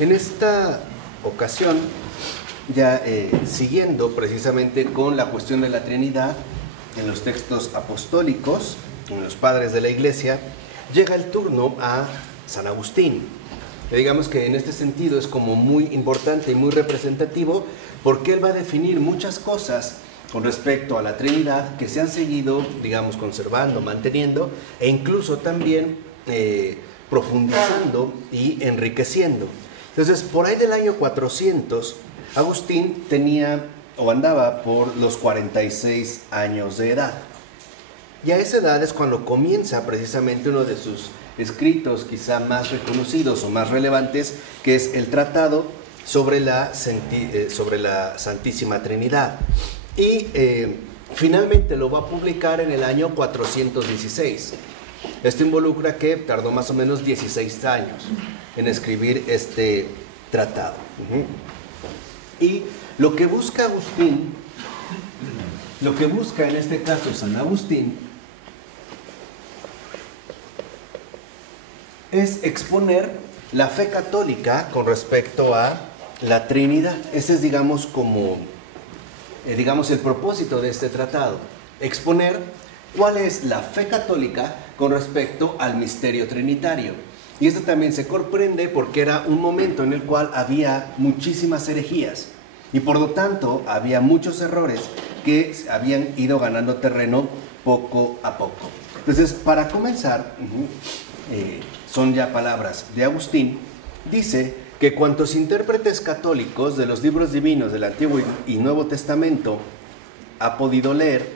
En esta ocasión, ya siguiendo precisamente con la cuestión de la Trinidad, en los textos apostólicos, en los padres de la Iglesia, llega el turno a San Agustín. Digamos que en este sentido es como muy importante y muy representativo, porque él va a definir muchas cosas con respecto a la Trinidad que se han seguido, digamos, conservando, manteniendo e incluso también profundizando y enriqueciendo. Entonces, por ahí del año 400, Agustín tenía o andaba por los 46 años de edad. Y a esa edad es cuando comienza precisamente uno de sus escritos quizá más reconocidos o más relevantes, que es el Tratado sobre la Santísima Trinidad. Y finalmente lo va a publicar en el año 416. Esto involucra que tardó más o menos 16 años en escribir este tratado. Y lo que busca Agustín, lo que busca en este caso San Agustín, es exponer la fe católica con respecto a la Trinidad. Ese es, digamos, como el propósito de este tratado, exponer cuál es la fe católica con respecto al misterio trinitario. Y esto también se comprende porque era un momento en el cual había muchísimas herejías y por lo tanto había muchos errores que habían ido ganando terreno poco a poco. Entonces, para comenzar, son ya palabras de Agustín, dice que cuantos intérpretes católicos de los libros divinos del Antiguo y Nuevo Testamento ha podido leer,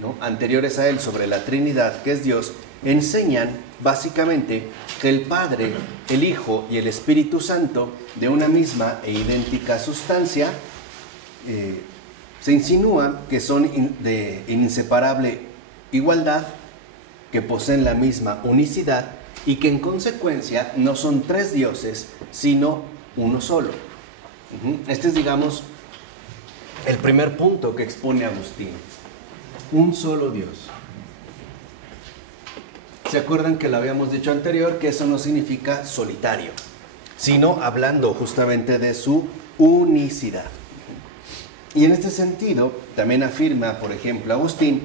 ¿no?, anteriores a él, sobre la Trinidad, que es Dios, enseñan básicamente que el Padre, el Hijo y el Espíritu Santo, de una misma e idéntica sustancia, se insinúa que son de inseparable igualdad, que poseen la misma unicidad y que en consecuencia no son tres dioses, sino uno solo. Este es, digamos, el primer punto que expone Agustín. Un solo Dios. ¿Se acuerdan que lo habíamos dicho anterior? Que eso no significa solitario, sino hablando justamente de su unicidad. Y en este sentido, también afirma, por ejemplo, Agustín,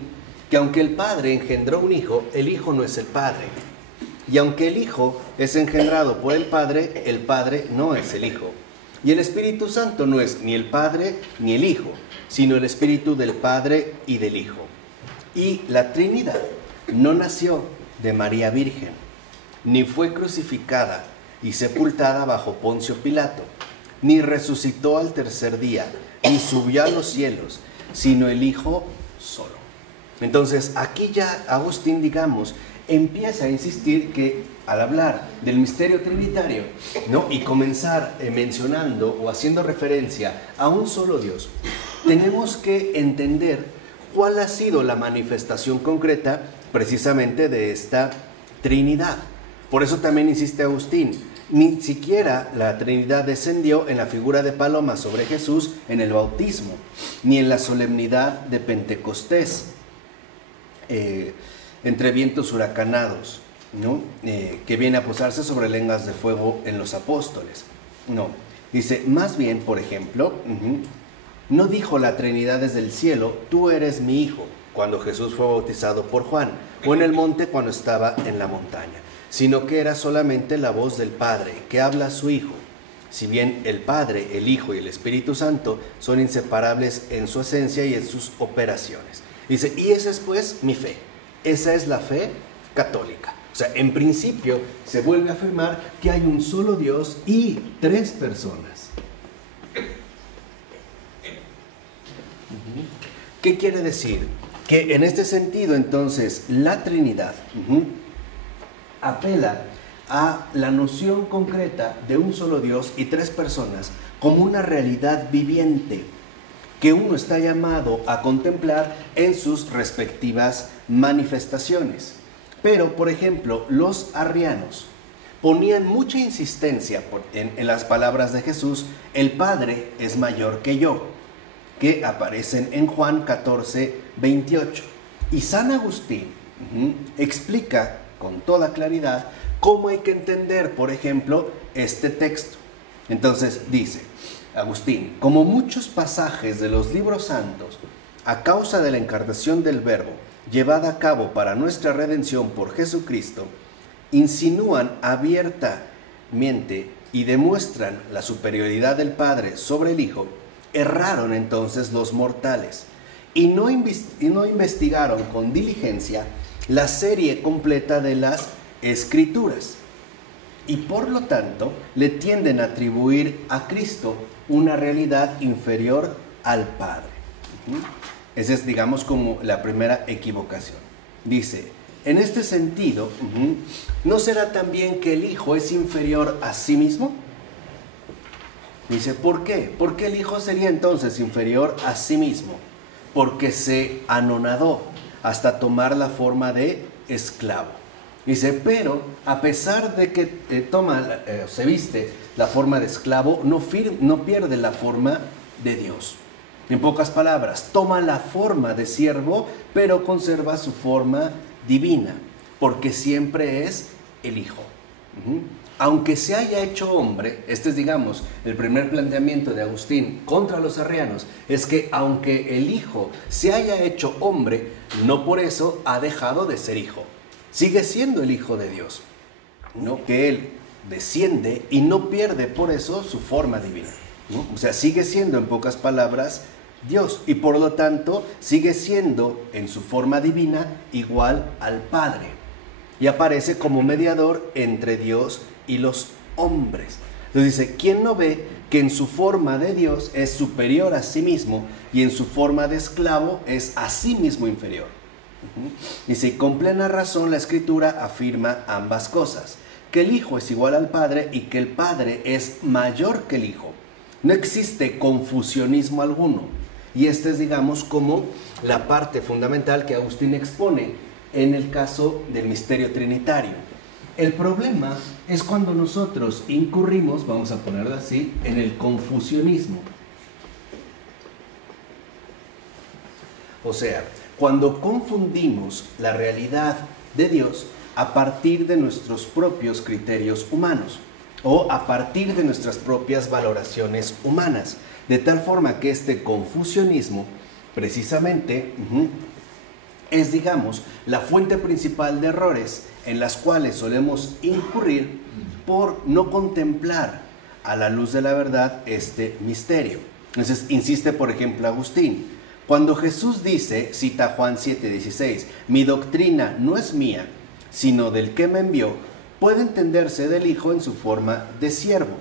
que aunque el Padre engendró un Hijo, el Hijo no es el Padre. Y aunque el Hijo es engendrado por el Padre no es el Hijo. Y el Espíritu Santo no es ni el Padre ni el Hijo, sino el Espíritu del Padre y del Hijo. Y la Trinidad no nació de María Virgen, ni fue crucificada y sepultada bajo Poncio Pilato, ni resucitó al tercer día, ni subió a los cielos, sino el Hijo solo. Entonces, aquí ya Agustín, digamos, empieza a insistir que al hablar del misterio trinitario, ¿no?, y comenzar mencionando o haciendo referencia a un solo Dios, tenemos que entender cuál ha sido la manifestación concreta precisamente de esta Trinidad. Por eso también insiste Agustín, ni siquiera la Trinidad descendió en la figura de paloma sobre Jesús en el bautismo, ni en la solemnidad de Pentecostés, entre vientos huracanados, ¿no?, que viene a posarse sobre lenguas de fuego en los apóstoles. No, dice, más bien, por ejemplo, no dijo la Trinidad desde el cielo, tú eres mi Hijo, cuando Jesús fue bautizado por Juan, o en el monte cuando estaba en la montaña, sino que era solamente la voz del Padre, que habla a su Hijo. Si bien el Padre, el Hijo y el Espíritu Santo son inseparables en su esencia y en sus operaciones. Dice, y esa es pues mi fe. Esa es la fe católica. O sea, en principio se vuelve a afirmar que hay un solo Dios y tres personas. ¿Qué quiere decir? Que en este sentido, entonces, la Trinidad apela a la noción concreta de un solo Dios y tres personas como una realidad viviente que uno está llamado a contemplar en sus respectivas manifestaciones. Pero, por ejemplo, los arrianos ponían mucha insistencia en las palabras de Jesús, el Padre es mayor que yo, que aparecen en Juan 14, 28. Y San Agustín explica con toda claridad cómo hay que entender, por ejemplo, este texto. Entonces dice Agustín, como muchos pasajes de los libros santos, a causa de la encarnación del Verbo, llevada a cabo para nuestra redención por Jesucristo, insinúan abiertamente y demuestran la superioridad del Padre sobre el Hijo, erraron entonces los mortales y no investigaron con diligencia la serie completa de las Escrituras, y por lo tanto le tienden a atribuir a Cristo una realidad inferior al Padre. Esa es, digamos, como la primera equivocación. Dice, en este sentido, ¿no será también que el Hijo es inferior a sí mismo? Dice, ¿por qué? ¿Por qué el Hijo sería entonces inferior a sí mismo? Porque se anonadó hasta tomar la forma de esclavo. Dice, pero a pesar de que se viste la forma de esclavo, no pierde la forma de Dios. En pocas palabras, toma la forma de siervo, pero conserva su forma divina, porque siempre es el Hijo. Aunque se haya hecho hombre, este es, digamos, el primer planteamiento de Agustín contra los arrianos, es que aunque el Hijo se haya hecho hombre, no por eso ha dejado de ser Hijo. Sigue siendo el Hijo de Dios, ¿no? Que Él desciende y no pierde por eso su forma divina, ¿no? O sea, sigue siendo, en pocas palabras, Dios, y por lo tanto sigue siendo en su forma divina igual al Padre, y aparece como mediador entre Dios y los hombres. Entonces dice, ¿quién no ve que en su forma de Dios es superior a sí mismo y en su forma de esclavo es a sí mismo inferior? Dice, y con plena razón la Escritura afirma ambas cosas, que el Hijo es igual al Padre y que el Padre es mayor que el Hijo. No existe confusionismo alguno, y esta es, digamos, como la parte fundamental que Agustín expone en el caso del misterio trinitario. El problema es cuando nosotros incurrimos, vamos a ponerlo así, en el confusionismo. O sea, cuando confundimos la realidad de Dios a partir de nuestros propios criterios humanos o a partir de nuestras propias valoraciones humanas, de tal forma que este confusionismo precisamente es, digamos, la fuente principal de errores en las cuales solemos incurrir por no contemplar a la luz de la verdad este misterio. Entonces, insiste, por ejemplo, Agustín, cuando Jesús dice, cita Juan 7:16, mi doctrina no es mía, sino del que me envió, puede entenderse del Hijo en su forma de siervo,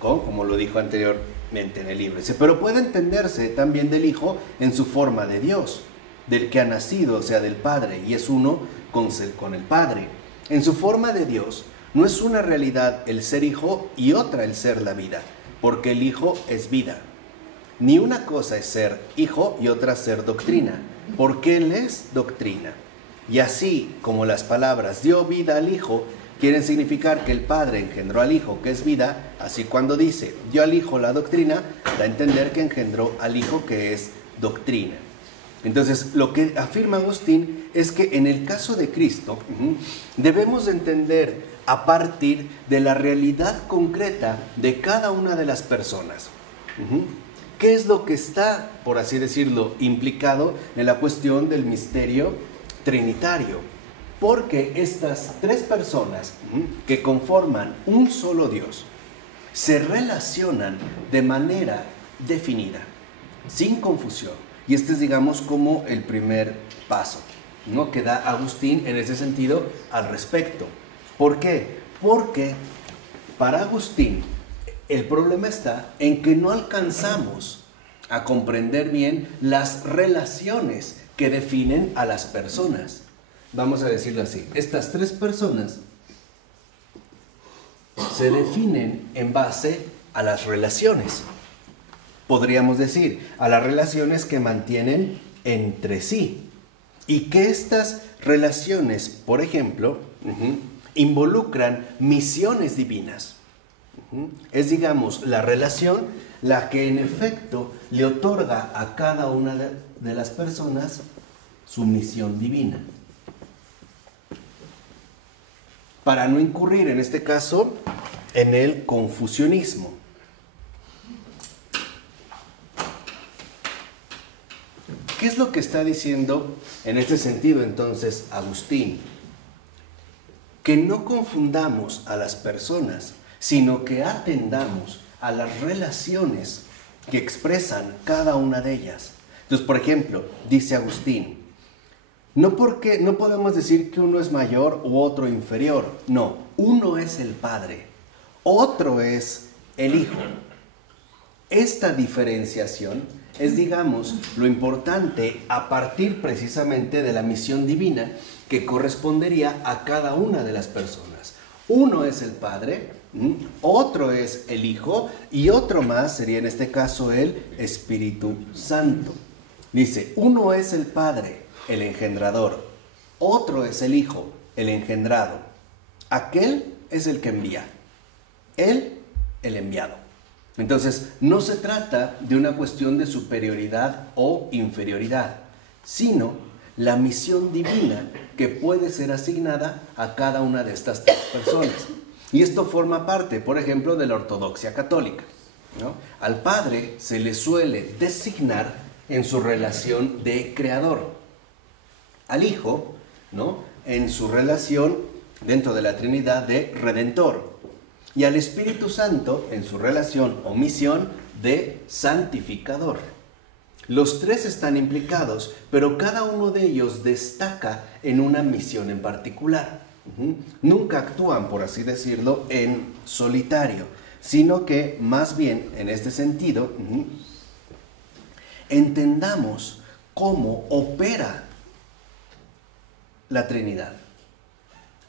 como lo dijo anteriormente en el libro. Dice, pero puede entenderse también del Hijo en su forma de Dios, del que ha nacido, o sea, del Padre, y es uno con el Padre. En su forma de Dios, no es una realidad el ser Hijo y otra el ser la vida, porque el Hijo es vida. Ni una cosa es ser Hijo y otra ser doctrina, porque Él es doctrina. Y así como las palabras dio vida al Hijo quieren significar que el Padre engendró al Hijo, que es vida, así cuando dice dio al Hijo la doctrina, da a entender que engendró al Hijo, que es doctrina. Entonces, lo que afirma Agustín es que en el caso de Cristo debemos entender a partir de la realidad concreta de cada una de las personas. ¿Qué es lo que está, por así decirlo, implicado en la cuestión del misterio trinitario? Porque estas tres personas que conforman un solo Dios se relacionan de manera definida, sin confusión. Y este es, digamos, como el primer paso, ¿no?, que da Agustín en ese sentido al respecto. ¿Por qué? Porque para Agustín el problema está en que no alcanzamos a comprender bien las relaciones que definen a las personas. Vamos a decirlo así, estas tres personas se definen en base a las relaciones. Podríamos decir, a las relaciones que mantienen entre sí. Y que estas relaciones, por ejemplo, involucran misiones divinas. Es, digamos, la relación la que en efecto le otorga a cada una de las personas su misión divina. Para no incurrir, en este caso, en el confusionismo. ¿Qué es lo que está diciendo en este sentido entonces Agustín? Que no confundamos a las personas, sino que atendamos a las relaciones que expresan cada una de ellas. Entonces, por ejemplo, dice Agustín, no podemos decir que uno es mayor u otro inferior. No, uno es el Padre, otro es el Hijo. Esta diferenciación es, digamos, lo importante a partir precisamente de la misión divina que correspondería a cada una de las personas. Uno es el Padre, otro es el Hijo y otro más sería en este caso el Espíritu Santo. Dice, uno es el Padre, el engendrador, otro es el Hijo, el engendrado. Aquel es el que envía, él el enviado. Entonces, no se trata de una cuestión de superioridad o inferioridad, sino la misión divina que puede ser asignada a cada una de estas tres personas. Y esto forma parte, por ejemplo, de la ortodoxia católica, ¿no? Al Padre se le suele designar en su relación de creador, al Hijo, ¿no?, en su relación dentro de la Trinidad de redentor, y al Espíritu Santo en su relación o misión de santificador. Los tres están implicados, pero cada uno de ellos destaca en una misión en particular. Nunca actúan, por así decirlo, en solitario, sino que más bien, en este sentido, entendamos cómo opera la Trinidad.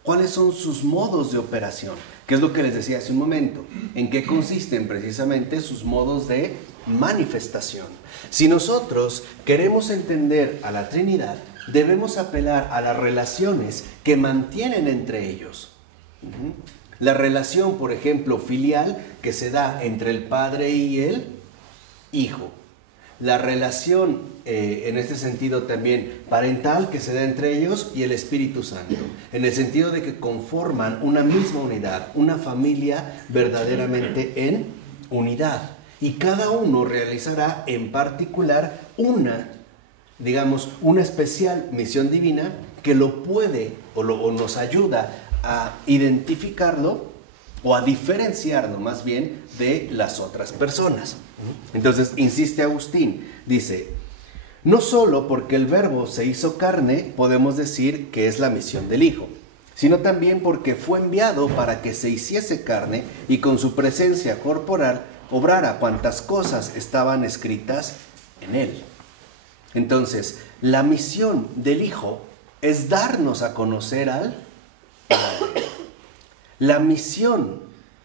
¿Cuáles son sus modos de operación? ¿Qué es lo que les decía hace un momento? ¿En qué consisten precisamente sus modos de manifestación? Si nosotros queremos entender a la Trinidad, debemos apelar a las relaciones que mantienen entre ellos. La relación, por ejemplo, filial que se da entre el Padre y el Hijo. La relación, en este sentido también, parental que se da entre ellos y el Espíritu Santo. En el sentido de que conforman una misma unidad, una familia verdaderamente en unidad. Y cada uno realizará en particular una especial misión divina que lo puede o nos ayuda a identificarlo o a diferenciarlo más bien de las otras personas. Entonces, insiste Agustín, dice, no solo porque el Verbo se hizo carne podemos decir que es la misión del Hijo, sino también porque fue enviado para que se hiciese carne y con su presencia corporal obrara cuantas cosas estaban escritas en él. Entonces, la misión del Hijo es darnos a conocer al Padre. La misión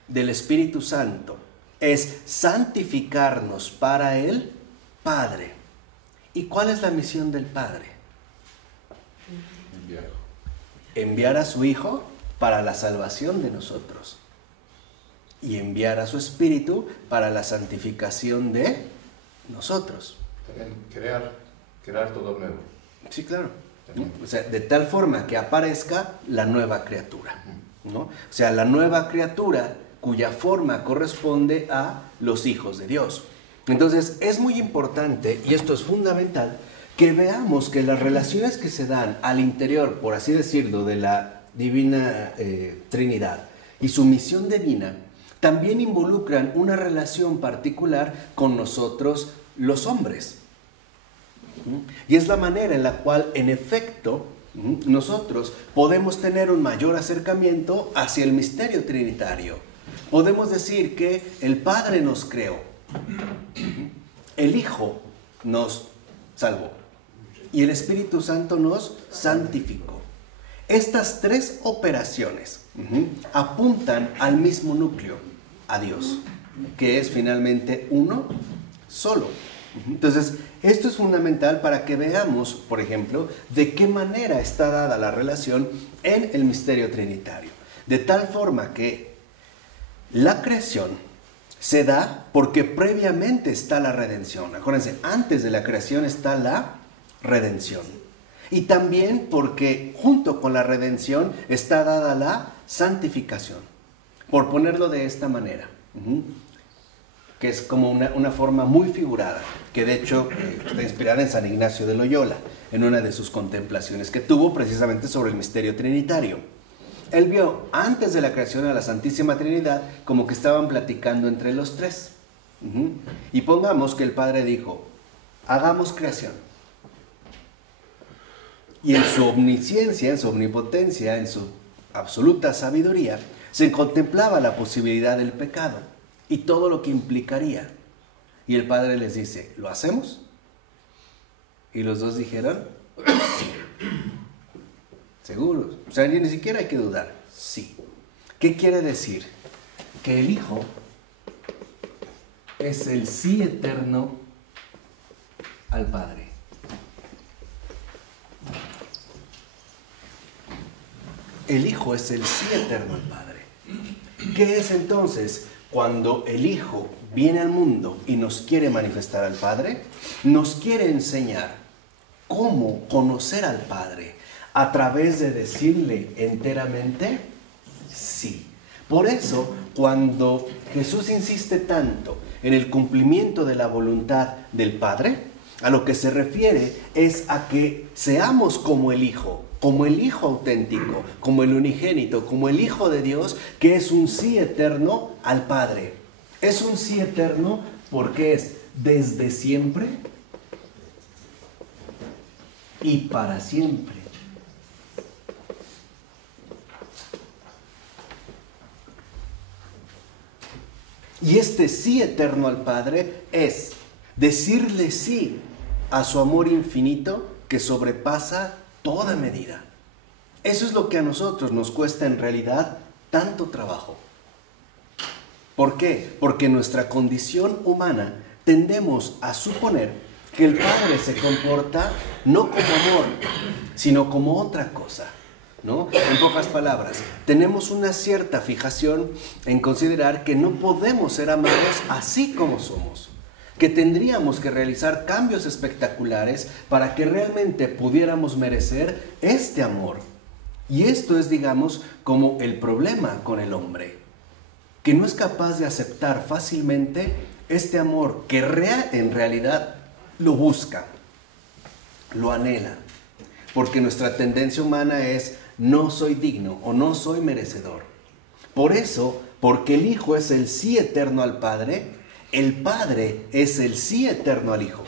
del Espíritu Santo es santificarnos para el Padre. ¿Y cuál es la misión del Padre? Enviar a su Hijo para la salvación de nosotros. Y enviar a su Espíritu para la santificación de nosotros. También crear todo nuevo. Sí, claro. O sea, de tal forma que aparezca la nueva criatura, ¿no? O sea, la nueva criatura cuya forma corresponde a los hijos de Dios. Entonces, es muy importante, y esto es fundamental, que veamos que las relaciones que se dan al interior, por así decirlo, de la divina Trinidad y su misión divina, también involucran una relación particular con nosotros los hombres. Y es la manera en la cual, en efecto, nosotros podemos tener un mayor acercamiento hacia el misterio trinitario. Podemos decir que el Padre nos creó, el Hijo nos salvó y el Espíritu Santo nos santificó. Estas tres operaciones apuntan al mismo núcleo, a Dios, que es finalmente uno solo. Entonces, esto es fundamental para que veamos, por ejemplo, de qué manera está dada la relación en el misterio trinitario. De tal forma que la creación se da porque previamente está la redención. Acuérdense, antes de la creación está la redención. Y también porque junto con la redención está dada la santificación. Por ponerlo de esta manera. que es como una forma muy figurada, que de hecho está inspirada en San Ignacio de Loyola, en una de sus contemplaciones que tuvo precisamente sobre el misterio trinitario. Él vio antes de la creación a la Santísima Trinidad como que estaban platicando entre los tres. Y pongamos que el Padre dijo, hagamos creación. Y en su omnisciencia, en su omnipotencia, en su absoluta sabiduría, se contemplaba la posibilidad del pecado y todo lo que implicaría. Y el Padre les dice, ¿lo hacemos? Y los dos dijeron, sí. ¿Seguros? O sea, ni siquiera hay que dudar. Sí. ¿Qué quiere decir? Que el Hijo es el sí eterno al Padre. El Hijo es el sí eterno al Padre. ¿Qué es entonces cuando el Hijo viene al mundo y nos quiere manifestar al Padre? Nos quiere enseñar cómo conocer al Padre a través de decirle enteramente sí. Por eso, cuando Jesús insiste tanto en el cumplimiento de la voluntad del Padre, a lo que se refiere es a que seamos como el Hijo auténtico, como el unigénito, como el Hijo de Dios, que es un sí eterno al Padre. Es un sí eterno porque es desde siempre y para siempre. Y este sí eterno al Padre es decirle sí a su amor infinito que sobrepasa toda medida. Eso es lo que a nosotros nos cuesta en realidad tanto trabajo. ¿Por qué? Porque en nuestra condición humana tendemos a suponer que el Padre se comporta no como amor, sino como otra cosa, ¿no? En pocas palabras, tenemos una cierta fijación en considerar que no podemos ser amados así como somos, que tendríamos que realizar cambios espectaculares para que realmente pudiéramos merecer este amor. Y esto es, digamos, como el problema con el hombre, que no es capaz de aceptar fácilmente este amor que en realidad lo busca, lo anhela, porque nuestra tendencia humana es no soy digno o no soy merecedor. Por eso, porque el Hijo es el sí eterno al Padre, el Padre es el sí eterno al Hijo.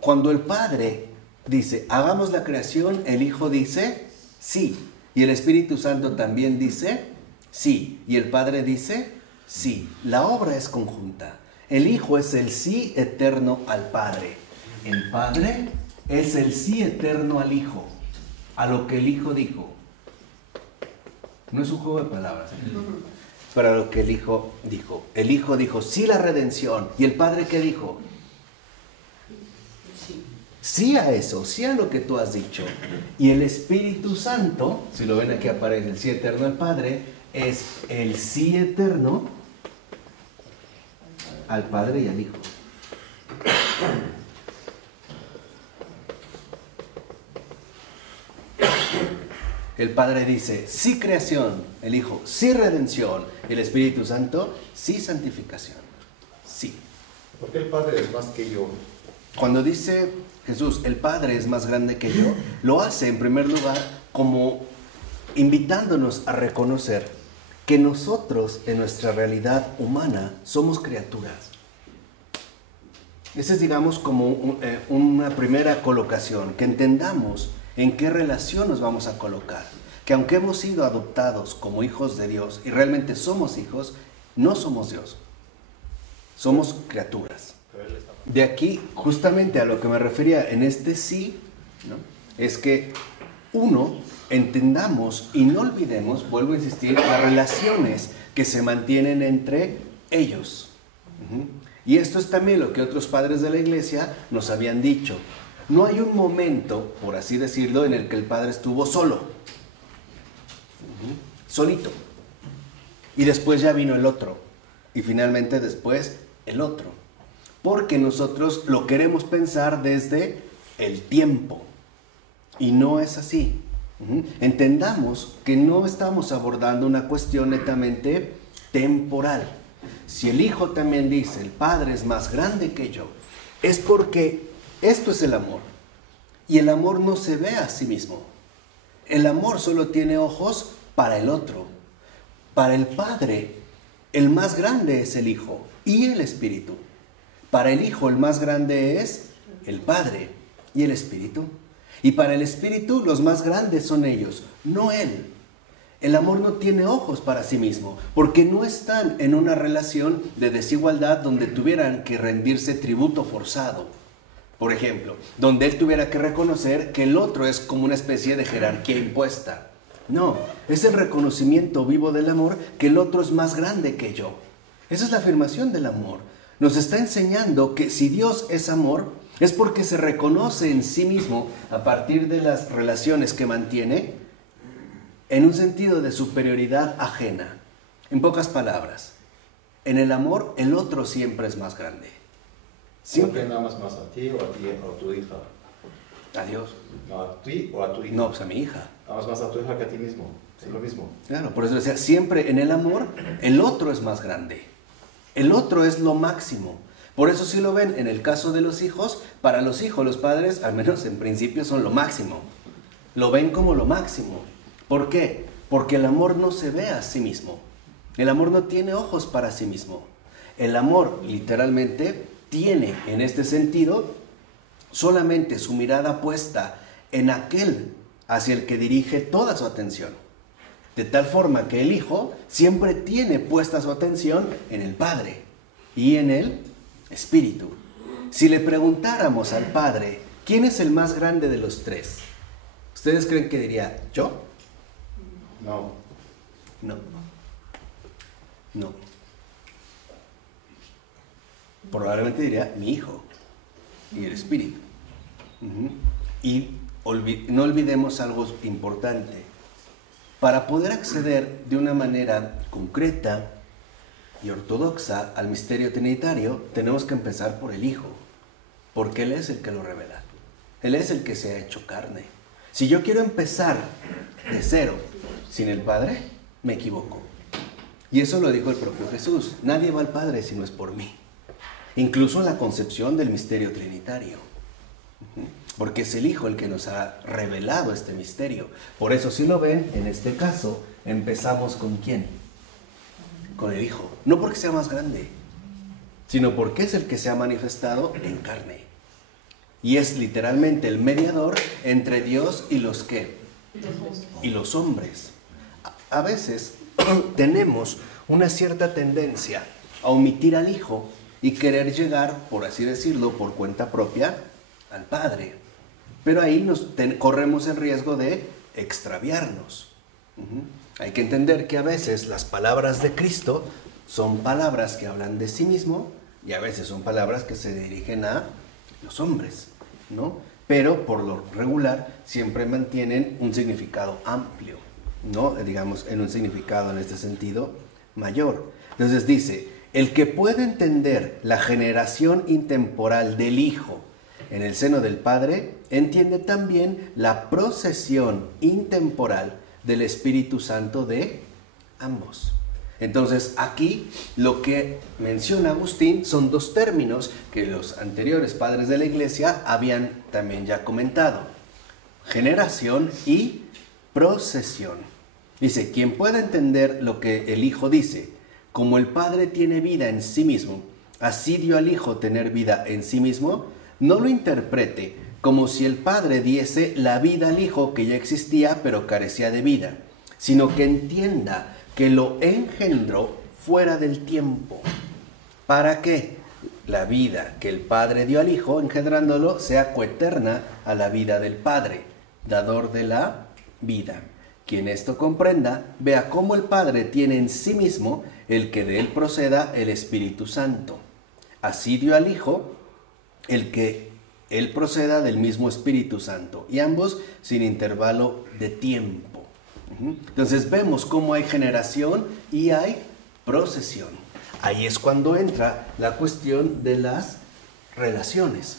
Cuando el Padre dice, hagamos la creación, el Hijo dice, sí. Y el Espíritu Santo también dice, sí. Y el Padre dice, sí. La obra es conjunta. El Hijo es el sí eterno al Padre. El Padre es el sí eterno al Hijo, a lo que el Hijo dijo. No es un juego de palabras, para lo que el Hijo dijo. El Hijo dijo, sí, la redención. ¿Y el Padre qué dijo? Sí a eso, sí a lo que tú has dicho. Y el Espíritu Santo, si lo ven aquí aparece el sí eterno al Padre, es el sí eterno al Padre y al Hijo. El Padre dice, sí creación, el Hijo, sí redención, el Espíritu Santo, sí santificación. Sí. ¿Por qué el Padre es más que yo? Cuando dice Jesús, el Padre es más grande que yo, lo hace en primer lugar como invitándonos a reconocer que nosotros en nuestra realidad humana somos criaturas. Esa es, digamos, como una primera colocación, que entendamos en qué relación nos vamos a colocar. Que aunque hemos sido adoptados como hijos de Dios y realmente somos hijos, no somos Dios. Somos criaturas. De aquí, justamente a lo que me refería en este sí, ¿no? Es que uno, entendamos y no olvidemos, vuelvo a insistir, las relaciones que se mantienen entre ellos. Y esto es también lo que otros padres de la iglesia nos habían dicho. No hay un momento, por así decirlo, en el que el Padre estuvo solo, solito. Y después ya vino el otro. Y finalmente después el otro. Porque nosotros lo queremos pensar desde el tiempo. Y no es así. Entendamos que no estamos abordando una cuestión netamente temporal. Si el Hijo también dice, el Padre es más grande que yo, es porque esto es el amor. Y el amor no se ve a sí mismo. El amor solo tiene ojos para el otro. Para el Padre, el más grande es el Hijo y el Espíritu. Para el Hijo, el más grande es el Padre y el Espíritu. Y para el Espíritu, los más grandes son ellos, no Él. El amor no tiene ojos para sí mismo, porque no están en una relación de desigualdad donde tuvieran que rendirse tributo forzado. Por ejemplo, donde él tuviera que reconocer que el otro es como una especie de jerarquía impuesta. No, es el reconocimiento vivo del amor que el otro es más grande que yo. Esa es la afirmación del amor. Nos está enseñando que si Dios es amor, es porque se reconoce en sí mismo a partir de las relaciones que mantiene en un sentido de superioridad ajena. En pocas palabras, en el amor el otro siempre es más grande. Siempre amas más a ti o a tu hija. A Dios. No, a ti o a tu hija. No, pues a mi hija. Amas más a tu hija que a ti mismo. Es lo mismo. Claro, por eso decía, siempre en el amor el otro es más grande. El otro es lo máximo. Por eso si lo ven en el caso de los hijos, para los hijos, los padres, al menos en principio, son lo máximo. Lo ven como lo máximo. ¿Por qué? Porque el amor no se ve a sí mismo. El amor no tiene ojos para sí mismo. El amor, literalmente, tiene en este sentido solamente su mirada puesta en aquel hacia el que dirige toda su atención. De tal forma que el Hijo siempre tiene puesta su atención en el Padre y en el Espíritu. Si le preguntáramos al Padre, ¿quién es el más grande de los tres? ¿Ustedes creen que diría, yo? No. No. No. Probablemente diría mi Hijo y el Espíritu. Y no olvidemos algo importante. Para poder acceder de una manera concreta y ortodoxa al misterio trinitario, tenemos que empezar por el Hijo, porque Él es el que lo revela. Él es el que se ha hecho carne. Si yo quiero empezar de cero sin el Padre, me equivoco. Y eso lo dijo el propio Jesús. Nadie va al Padre si no es por mí. Incluso la concepción del misterio trinitario. Porque es el Hijo el que nos ha revelado este misterio. Por eso, si lo ven, en este caso, empezamos ¿con quién? Con el Hijo. No porque sea más grande, sino porque es el que se ha manifestado en carne. Y es literalmente el mediador entre Dios y los ¿qué? Y los hombres. A veces tenemos una cierta tendencia a omitir al Hijo y querer llegar, por así decirlo, por cuenta propia, al Padre. Pero ahí corremos el riesgo de extraviarnos. Hay que entender que a veces las palabras de Cristo son palabras que hablan de sí mismo y a veces son palabras que se dirigen a los hombres, ¿no? Pero por lo regular siempre mantienen un significado amplio, ¿no? Digamos, en un significado en este sentido mayor. Entonces dice, el que puede entender la generación intemporal del Hijo en el seno del Padre, entiende también la procesión intemporal del Espíritu Santo de ambos. Entonces aquí lo que menciona Agustín son dos términos que los anteriores padres de la Iglesia habían también ya comentado: generación y procesión. Dice, quien pueda entender lo que el Hijo dice, como el Padre tiene vida en sí mismo, así dio al Hijo tener vida en sí mismo, no lo interprete como si el Padre diese la vida al Hijo que ya existía pero carecía de vida, sino que entienda que lo engendró fuera del tiempo, para que la vida que el Padre dio al Hijo, engendrándolo, sea coeterna a la vida del Padre, dador de la vida. Quien esto comprenda, vea cómo el Padre tiene en sí mismo el que de él proceda el Espíritu Santo. Así dio al Hijo el que él proceda del mismo Espíritu Santo, y ambos sin intervalo de tiempo. Entonces vemos cómo hay generación y hay procesión. Ahí es cuando entra la cuestión de las relaciones.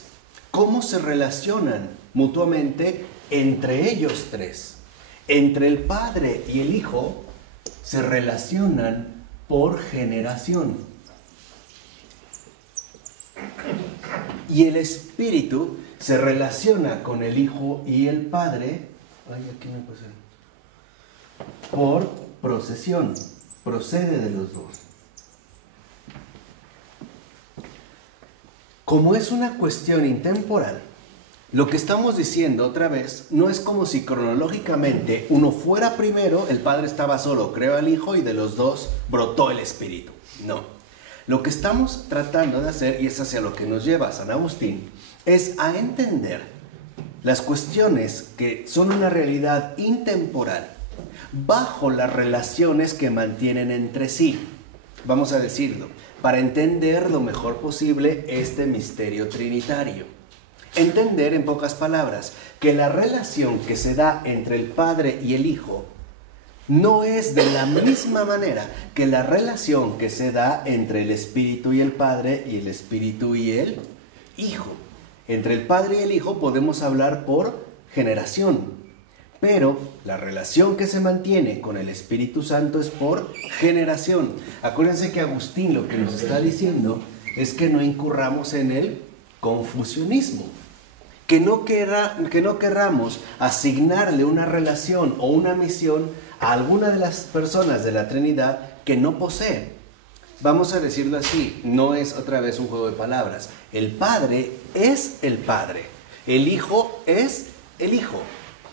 ¿Cómo se relacionan mutuamente entre ellos tres? Entre el Padre y el Hijo se relacionan por generación. Y el Espíritu se relaciona con el Hijo y el Padre, aquí me puse, por procesión, procede de los dos. Como es una cuestión intemporal, lo que estamos diciendo otra vez no es como si cronológicamente uno fuera primero, el Padre estaba solo, creó al Hijo y de los dos brotó el Espíritu. No. Lo que estamos tratando de hacer, y es hacia lo que nos lleva San Agustín, es a entender las cuestiones que son una realidad intemporal bajo las relaciones que mantienen entre sí. Vamos a decirlo, para entender lo mejor posible este misterio trinitario. Entender, en pocas palabras, que la relación que se da entre el Padre y el Hijo no es de la misma manera que la relación que se da entre el Espíritu y el Padre y el Espíritu y el Hijo. Entre el Padre y el Hijo podemos hablar por generación, pero la relación que se mantiene con el Espíritu Santo es por generación. Acuérdense que Agustín lo que nos está diciendo es que no incurramos en el confusionismo. Que no querramos asignarle una relación o una misión a alguna de las personas de la Trinidad que no posee. Vamos a decirlo así, no es otra vez un juego de palabras. El Padre es el Padre, el Hijo es el Hijo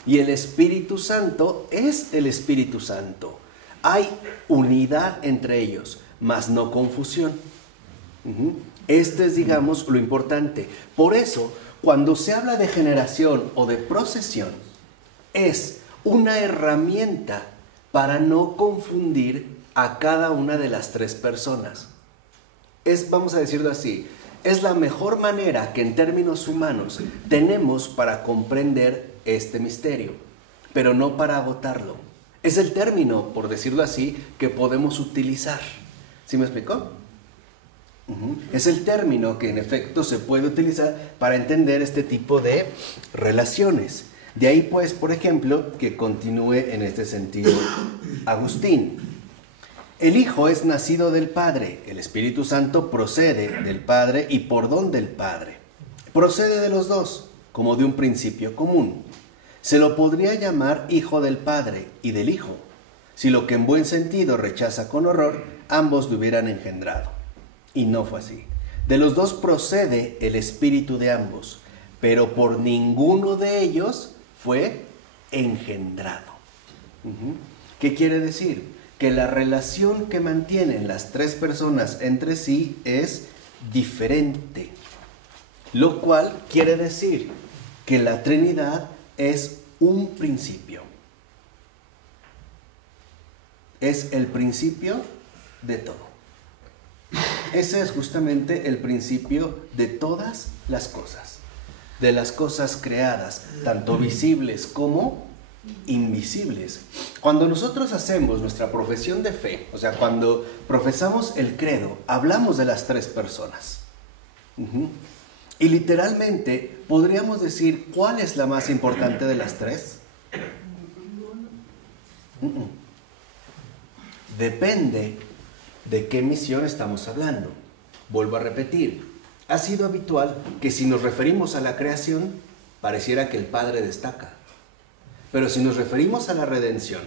y el Espíritu Santo es el Espíritu Santo. Hay unidad entre ellos, mas no confusión. Este es, digamos, lo importante. Por eso, cuando se habla de generación o de procesión, es una herramienta para no confundir a cada una de las tres personas. Vamos a decirlo así, es la mejor manera que en términos humanos tenemos para comprender este misterio, pero no para agotarlo. Es el término, por decirlo así, que podemos utilizar. ¿Sí me explicó? Es el término que en efecto se puede utilizar para entender este tipo de relaciones. De ahí pues, por ejemplo, que continúe en este sentido Agustín. El Hijo es nacido del Padre, el Espíritu Santo procede del Padre y por don del Padre. Procede de los dos, como de un principio común. Se lo podría llamar Hijo del Padre y del Hijo, si lo que en buen sentido rechaza con horror, ambos lo hubieran engendrado. Y no fue así. De los dos procede el espíritu de ambos, pero por ninguno de ellos fue engendrado. ¿Qué quiere decir? Que la relación que mantienen las tres personas entre sí es diferente. Lo cual quiere decir que la Trinidad es un principio. Es el principio de todo. Ese es justamente el principio de todas las cosas, de las cosas creadas, tanto visibles como invisibles. Cuando nosotros hacemos nuestra profesión de fe, o sea, cuando profesamos el credo, hablamos de las tres personas. Y literalmente podríamos decir, ¿cuál es la más importante de las tres? Depende de qué misión estamos hablando. Vuelvo a repetir, ha sido habitual que si nos referimos a la creación, pareciera que el Padre destaca. Pero si nos referimos a la redención,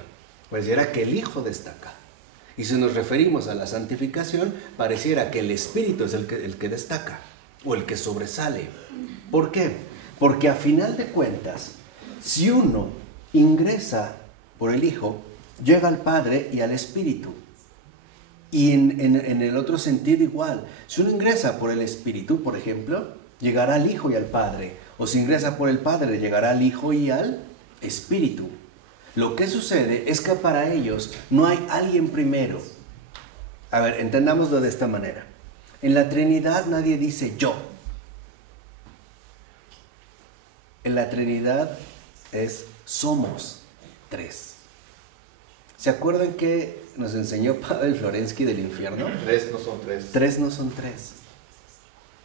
pareciera que el Hijo destaca. Y si nos referimos a la santificación, pareciera que el Espíritu es el que destaca, o el que sobresale. ¿Por qué? Porque a final de cuentas, si uno ingresa por el Hijo, llega al Padre y al Espíritu. Y en el otro sentido igual. Si uno ingresa por el Espíritu, por ejemplo, llegará al Hijo y al Padre. O si ingresa por el Padre, llegará al Hijo y al Espíritu. Lo que sucede es que para ellos no hay alguien primero. A ver, entendámoslo de esta manera. En la Trinidad nadie dice yo. En la Trinidad es somos tres. ¿Se acuerdan que nos enseñó Pavel Florensky del infierno? Tres no son tres. Tres no son tres.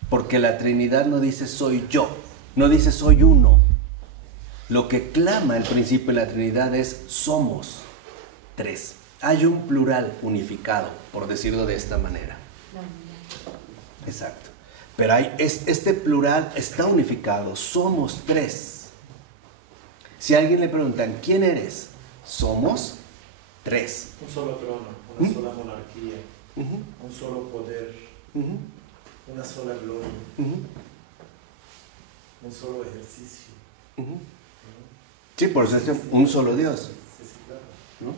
Porque la Trinidad no dice soy yo, no dice soy uno. Lo que clama el principio de la Trinidad es somos tres. Hay un plural unificado, por decirlo de esta manera. Exacto. Pero este plural está unificado, somos tres. Si a alguien le preguntan, ¿quién eres? Somos tres. Un solo trono, una sola monarquía, un solo poder, una sola gloria, un solo ejercicio. Sí, por eso es un solo Dios. Sí, claro. ¿No?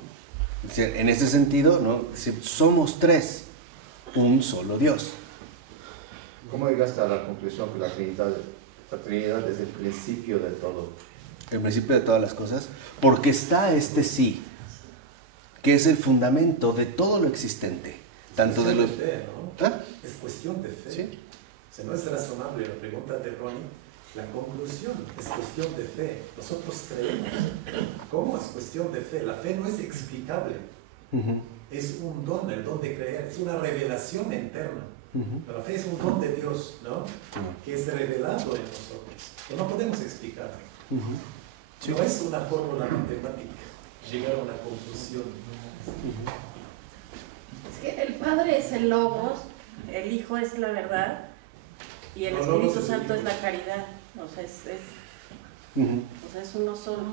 En ese sentido, ¿no? Si somos tres, un solo Dios. ¿Cómo llegaste a la conclusión que la Trinidad es el principio de todo? El principio de todas las cosas. Porque está este sí, que es el fundamento de todo lo existente. Tanto de los... fe, ¿no? ¿Ah? Es cuestión de fe. ¿Sí? O sea, no es razonable la pregunta de Ronnie. La conclusión es cuestión de fe. Nosotros creemos. ¿Cómo es cuestión de fe? La fe no es explicable. Es un don, el don de creer. Es una revelación interna. Pero la fe es un don de Dios, ¿no? Que es revelado en nosotros. Que no podemos explicar. Sí. No es una fórmula matemática. Llegar a una conclusión. Es que el Padre es el Logos, el Hijo es la verdad y el Espíritu Santo es la caridad. O sea, es uno solo.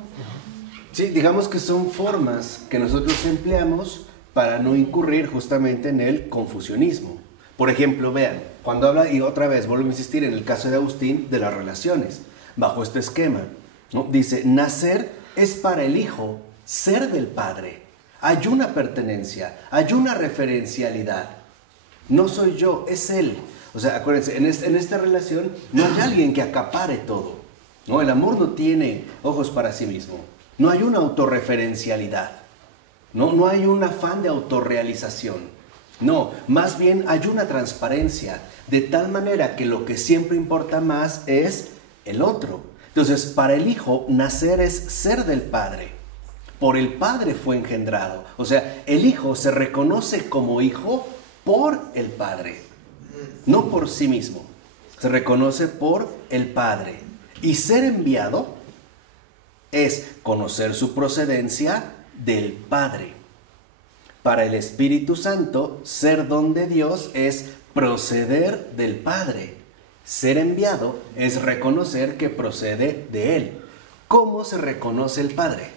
Sí, digamos que son formas que nosotros empleamos para no incurrir justamente en el confusionismo. Por ejemplo, vean, cuando habla, y otra vez vuelvo a insistir en el caso de Agustín, de las relaciones, bajo este esquema, ¿no? Dice, nacer es para el Hijo ser del Padre. Hay una pertenencia, hay una referencialidad. No soy yo, es Él. O sea, acuérdense, en esta relación no hay alguien que acapare todo, ¿no? El amor no tiene ojos para sí mismo. No hay una autorreferencialidad, ¿no? No hay un afán de autorrealización. No, más bien hay una transparencia, de tal manera que lo que siempre importa más es el otro. Entonces, para el Hijo, nacer es ser del Padre. Por el Padre fue engendrado. O sea, el Hijo se reconoce como Hijo por el Padre, no por sí mismo. Se reconoce por el Padre. Y ser enviado es conocer su procedencia del Padre. Para el Espíritu Santo, ser don de Dios es proceder del Padre. Ser enviado es reconocer que procede de Él. ¿Cómo se reconoce el Padre?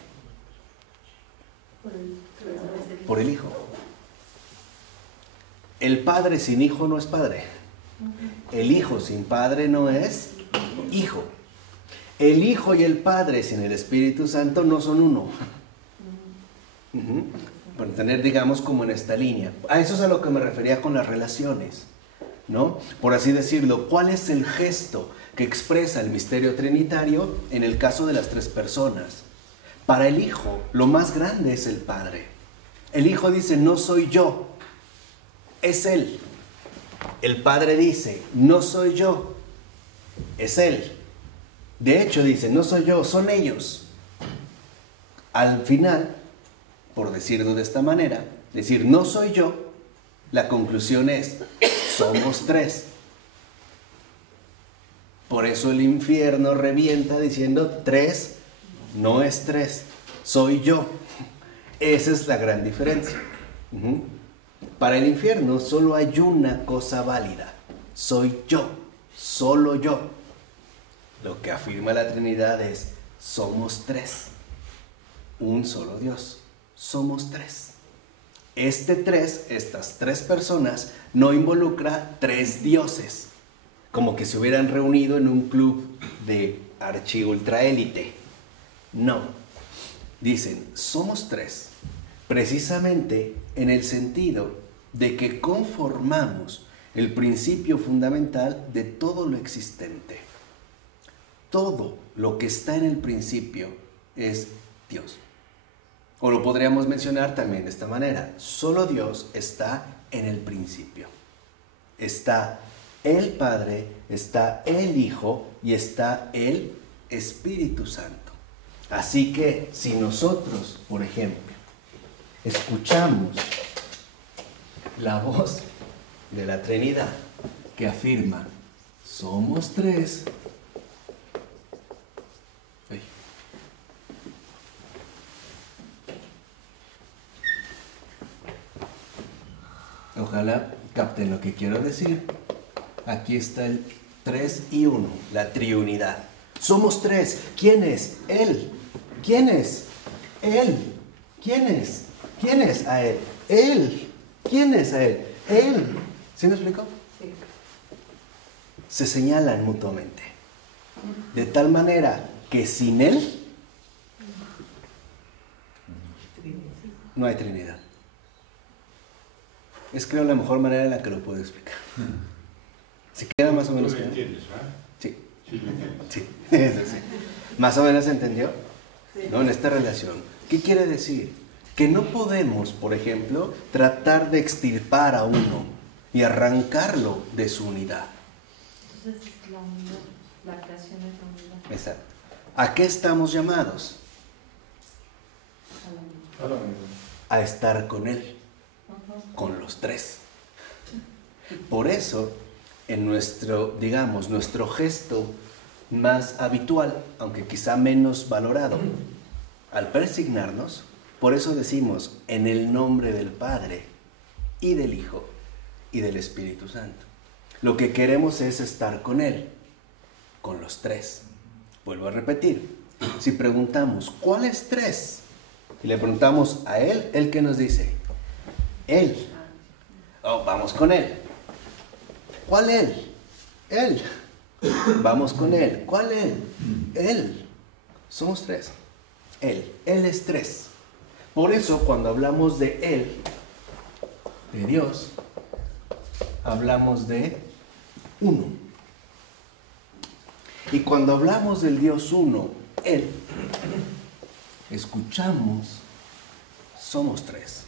Por el Hijo. El Padre sin Hijo no es Padre. El Hijo sin Padre no es Hijo. El Hijo y el Padre sin el Espíritu Santo no son uno. Por tener, digamos, como en esta línea. A eso es a lo que me refería con las relaciones, ¿no? Por así decirlo, ¿cuál es el gesto que expresa el misterio trinitario en el caso de las tres personas? Para el Hijo, lo más grande es el Padre. El Hijo dice, no soy yo, es Él. El Padre dice, no soy yo, es Él. De hecho dice, no soy yo, son ellos. Al final, por decirlo de esta manera, decir no soy yo, la conclusión es, somos tres. Por eso el infierno revienta diciendo, tres no es tres, soy yo. Esa es la gran diferencia. Para el infierno solo hay una cosa válida, soy yo, solo yo. Lo que afirma la Trinidad es, somos tres, un solo Dios. Somos tres. Estas tres personas, no involucra tres dioses, como que se hubieran reunido en un club de archi ultra élite. No. Dicen, somos tres, precisamente en el sentido de que conformamos el principio fundamental de todo lo existente. Todo lo que está en el principio es Dios. O lo podríamos mencionar también de esta manera. Solo Dios está en el principio. Está el Padre, está el Hijo y está el Espíritu Santo. Así que si nosotros, por ejemplo, escuchamos la voz de la Trinidad que afirma, somos tres. Ojalá capten lo que quiero decir. Aquí está el 3 y 1, la triunidad. Somos tres. ¿Quién es? Él. ¿Quién es? Él. ¿Quién es? ¿Quién es a Él? Él. ¿Quién es a Él? Él. ¿Sí me explico? Sí. Se señalan mutuamente. De tal manera que sin Él no hay Trinidad. Es creo la mejor manera en la que lo puedo explicar. ¿Se queda más o menos claro? Sí. Sí. Sí. ¿Más o menos se entendió? Sí. ¿No? En esta relación. ¿Qué quiere decir? Que no podemos, por ejemplo, tratar de extirpar a uno y arrancarlo de su unidad. Entonces la unidad, la creación es la unidad. Exacto. ¿A qué estamos llamados? A la unidad. A estar con Él, con los tres. Por eso, en nuestro, digamos, nuestro gesto más habitual, aunque quizá menos valorado, al persignarnos, por eso decimos en el nombre del Padre y del Hijo y del Espíritu Santo. Lo que queremos es estar con Él, con los tres. Vuelvo a repetir, si preguntamos, ¿cuáles tres? Y le preguntamos a Él, ¿Él qué nos dice? Él. Oh, vamos con Él. ¿Cuál Él? Él. Vamos con Él. ¿Cuál Él? Él. Somos tres. Él. Él es tres. Por eso cuando hablamos de Él, de Dios, hablamos de uno. Y cuando hablamos del Dios uno, Él, escuchamos, somos tres.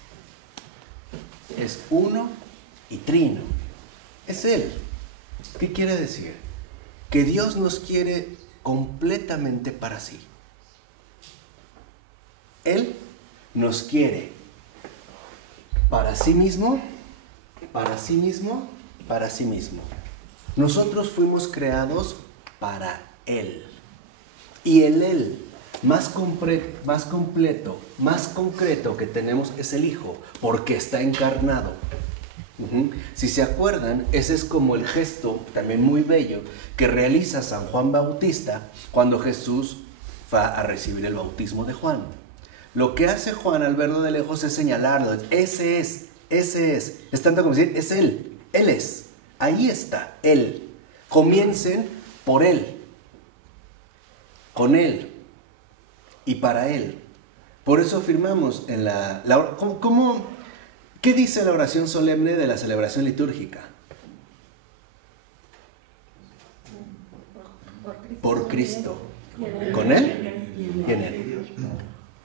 Es uno y trino. Es Él. ¿Qué quiere decir? Que Dios nos quiere completamente para sí. Él nos quiere para sí mismo, para sí mismo, para sí mismo. Nosotros fuimos creados para Él. Y el Él más completo, más concreto que tenemos es el Hijo, porque está encarnado. Si se acuerdan, ese es como el gesto, también muy bello, que realiza San Juan Bautista cuando Jesús va a recibir el bautismo de Juan. Lo que hace Juan al verlo de lejos es señalarlo. Ese es. Es tanto como decir, es Él. Él es. Ahí está, Él. Comiencen por Él, con Él y para Él. Por eso afirmamos en ¿qué dice la oración solemne de la celebración litúrgica? Por Cristo. ¿Con Él? Y en Él.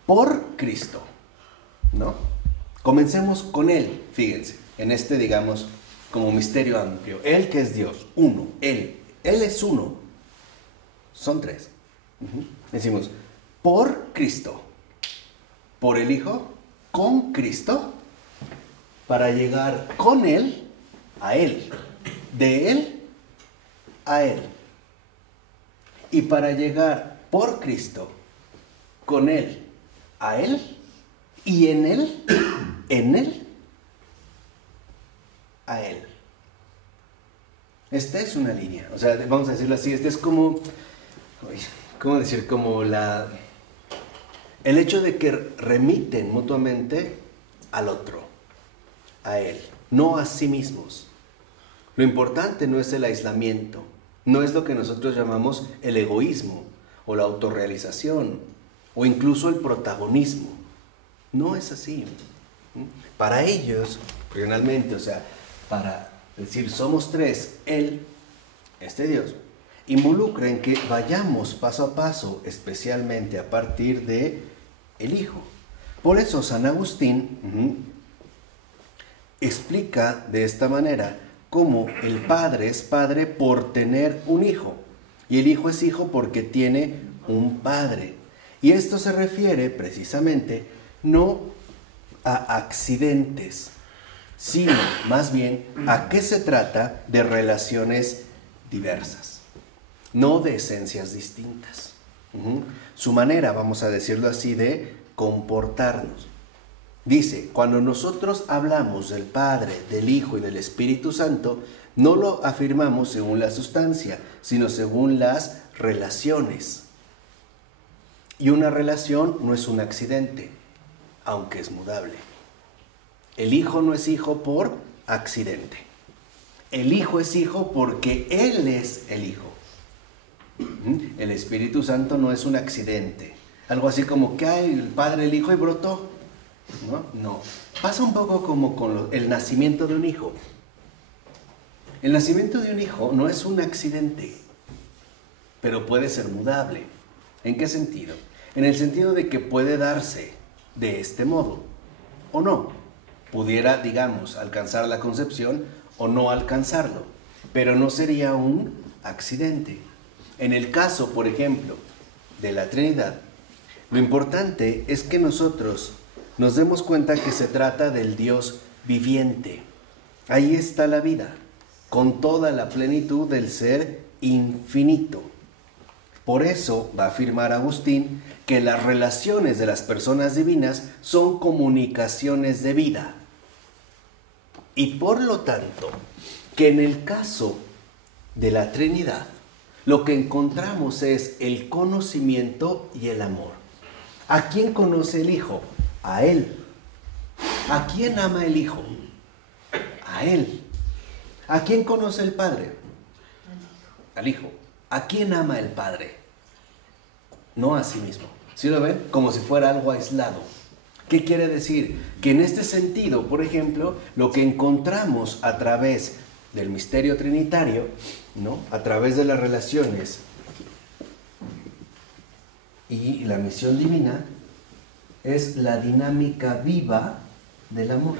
Por Cristo. ¿No? Comencemos con Él, fíjense, en este, digamos, como misterio amplio. Él que es Dios, uno, Él es uno. Son tres. Decimos, por Cristo, por el Hijo, con Cristo, para llegar con Él a Él, de Él a Él. Y para llegar por Cristo, con Él a Él, y en Él, a Él. Esta es una línea, o sea, vamos a decirlo así, este es como, ¿cómo decir? Como el hecho de que remiten mutuamente al otro, a Él, no a sí mismos. Lo importante no es el aislamiento, no es lo que nosotros llamamos el egoísmo, o la autorrealización, o incluso el protagonismo. No es así. Para ellos, regionalmente, o sea, para decir somos tres, Él, este Dios, involucra en que vayamos paso a paso, especialmente a partir de el Hijo. Por eso San Agustín explica de esta manera cómo el Padre es Padre por tener un Hijo, y el Hijo es Hijo porque tiene un Padre. Y esto se refiere precisamente no a accidentes, sino más bien a que se trata de relaciones diversas, no de esencias distintas. Su manera, vamos a decirlo así, de comportarnos. Dice, cuando nosotros hablamos del Padre, del Hijo y del Espíritu Santo, no lo afirmamos según la sustancia, sino según las relaciones. Y una relación no es un accidente, aunque es mudable. El Hijo no es hijo por accidente. El Hijo es hijo porque Él es el Hijo. El Espíritu Santo no es un accidente. Algo así como que hay el Padre, el Hijo y brotó. No. Pasa un poco como con el nacimiento de un hijo. El nacimiento de un hijo no es un accidente, pero puede ser mudable. ¿En qué sentido? En el sentido de que puede darse de este modo o no. Pudiera, digamos, alcanzar la concepción o no alcanzarlo, pero no sería un accidente. En el caso, por ejemplo, de la Trinidad, lo importante es que nosotros nos demos cuenta que se trata del Dios viviente. Ahí está la vida, con toda la plenitud del ser infinito. Por eso va a afirmar Agustín que las relaciones de las personas divinas son comunicaciones de vida. Y por lo tanto, que en el caso de la Trinidad, lo que encontramos es el conocimiento y el amor. ¿A quién conoce el Hijo? A Él. ¿A quién ama el Hijo? A Él. ¿A quién conoce el Padre? Al Hijo. ¿A quién ama el Padre? No a sí mismo. ¿Sí lo ven? Como si fuera algo aislado. ¿Qué quiere decir? Que en este sentido, por ejemplo, lo que encontramos a través del misterio trinitario, ¿no? A través de las relaciones y la misión divina, es la dinámica viva del amor.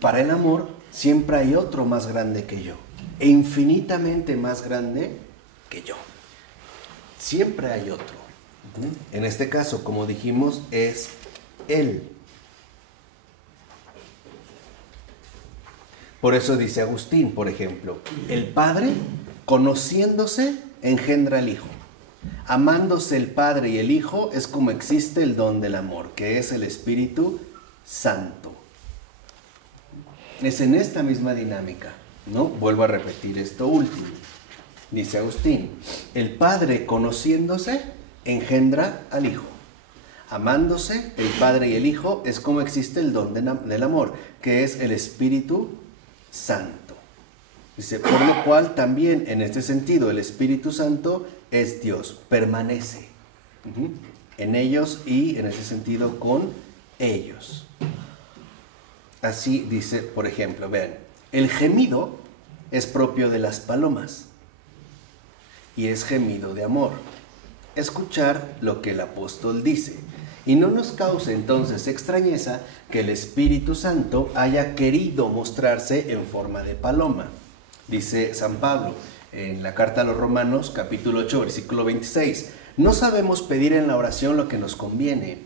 Para el amor siempre hay otro más grande que yo, e infinitamente más grande que yo. Siempre hay otro. En este caso, como dijimos, es Él. Por eso dice Agustín, por ejemplo, el Padre, conociéndose, engendra al Hijo. Amándose el Padre y el Hijo es como existe el don del amor, que es el Espíritu Santo. Es en esta misma dinámica, ¿no? Vuelvo a repetir esto último. Dice Agustín, el Padre conociéndose engendra al Hijo. Amándose el Padre y el Hijo es como existe el don del amor, que es el Espíritu Santo. Dice, por lo cual también en este sentido el Espíritu Santo es Dios, permanece en ellos y en ese sentido con ellos. Así dice, por ejemplo, vean, el gemido es propio de las palomas y es gemido de amor. Escuchar lo que el apóstol dice. Y no nos cause entonces extrañeza que el Espíritu Santo haya querido mostrarse en forma de paloma. Dice San Pablo en la carta a los Romanos, capítulo 8, versículo 26. No sabemos pedir en la oración lo que nos conviene,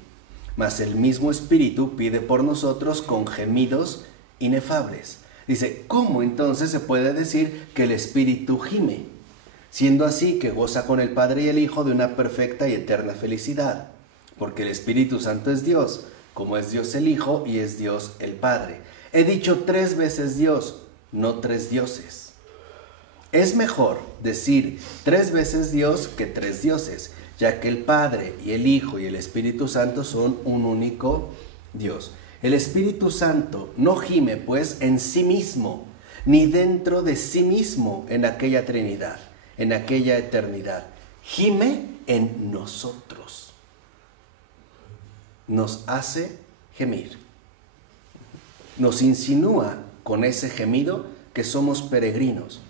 mas el mismo Espíritu pide por nosotros con gemidos inefables. Dice, ¿cómo entonces se puede decir que el Espíritu gime? Siendo así que goza con el Padre y el Hijo de una perfecta y eterna felicidad. Porque el Espíritu Santo es Dios, como es Dios el Hijo y es Dios el Padre. He dicho 3 veces Dios, no 3 dioses. Es mejor decir 3 veces Dios que 3 dioses, ya que el Padre y el Hijo y el Espíritu Santo son un único Dios. El Espíritu Santo no gime, pues, en sí mismo, ni dentro de sí mismo en aquella Trinidad, en aquella eternidad. Gime en nosotros. Nos hace gemir. Nos insinúa con ese gemido que somos peregrinos.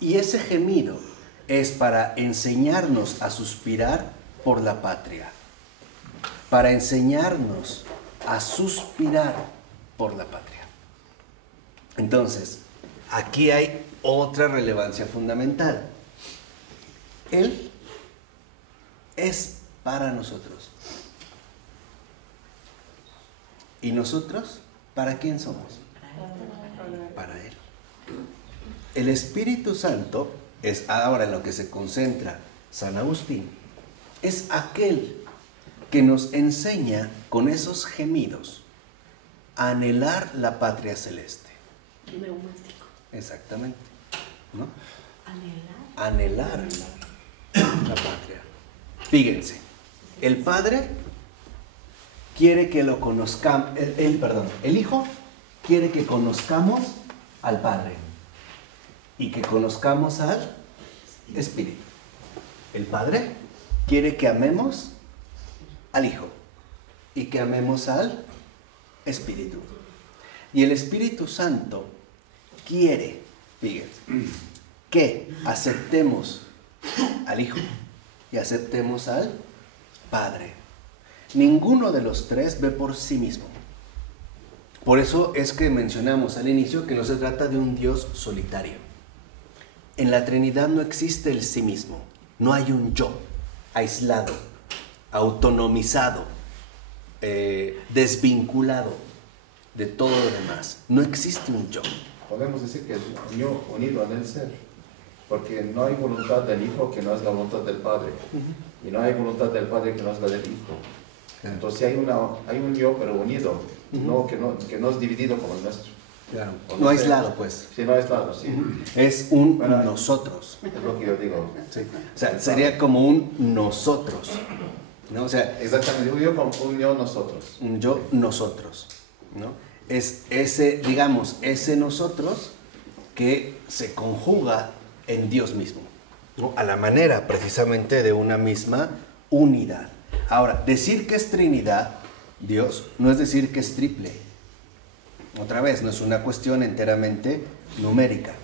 Y ese gemido es para enseñarnos a suspirar por la patria. Para enseñarnos a suspirar por la patria. Entonces, aquí hay otra relevancia fundamental. Él es para nosotros. ¿Y nosotros para quién somos? Para Él. El Espíritu Santo es ahora en lo que se concentra San Agustín. Es aquel que nos enseña con esos gemidos a anhelar la patria celeste. Neumático. Exactamente, ¿no? Anhelar. Anhelar la patria. Fíjense, el Padre quiere que lo conozcamos, el Hijo quiere que conozcamos al Padre y que conozcamos al Espíritu. El Padre quiere que amemos al Hijo y que amemos al Espíritu. Y el Espíritu Santo quiere, fíjense, que aceptemos al Hijo y aceptemos al Padre. Ninguno de los tres ve por sí mismo. Por eso es que mencionamos al inicio que no se trata de un Dios solitario. En la Trinidad no existe el sí mismo. No hay un yo aislado, autonomizado, desvinculado de todo lo demás. No existe un yo. Podemos decir que es un yo unido en el ser, porque no hay voluntad del Hijo que no es la voluntad del Padre, y no hay voluntad del Padre que no es la del Hijo. Entonces hay un yo pero unido, que no es dividido como el nuestro. Claro. No aislado, pues. Sí, no aislado, sí. Es un nosotros. Es lo que yo digo. Sí. O sea, sería como un nosotros, ¿no? O sea, exactamente, un yo nosotros. Un yo nosotros, ¿no? Es ese, digamos, ese nosotros que se conjuga en Dios mismo, ¿no? A la manera precisamente de una misma unidad. Ahora, decir que es Trinidad, Dios, no es decir que es triple. Otra vez, no es una cuestión enteramente numérica.